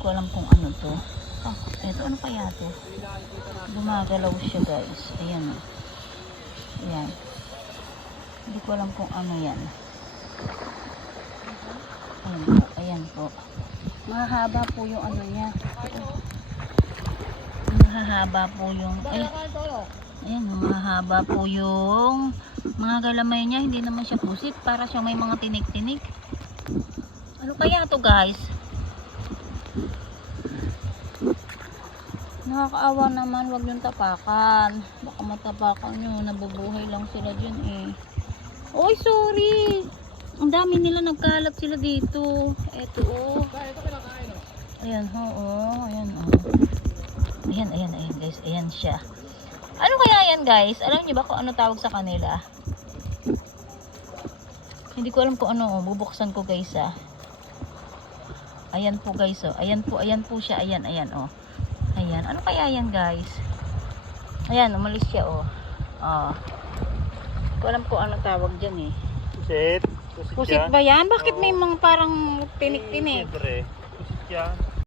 ko alam kung ano to. Ah, eto ano kaya to? Gumagalaw siya guys. Ayan o. Ayan. Hindi ko alam kung ano yan. Ayan po. Ayan po. Mahaba po yung ano niya. Mahaba po yung... Ay, ayan, mahaba po yung mga galamay niya. Hindi naman siya pusit. Para siya may mga tinik-tinik. Ano kaya to guys? Nakakaawa naman, wag yung tapakan. Baka matapakan nyo, nabubuhay lang sila dyan eh. Oy, sorry! Ang dami nila nagkalat sila dito. Eto oh. Ayan ho, oh. Ayan oh. Ayan, ayan, ayan guys. Ayan siya. Ano kaya yan guys? Alam niyo ba kung ano tawag sa kanila? Hindi ko alam kung ano. oh. Bubuksan ko guys ah. Ayan po guys oh. Ayan po, ayan po siya. Ayan, ayan oh. Ayan. Ano kaya yan guys? Ayan, umalis siya oh. Oh. Ko alam kung ano tawag dyan eh. Pusit. Pusit ba yan? Bakit may mga parang tinik-tinik? Siyempre. Pusit yan.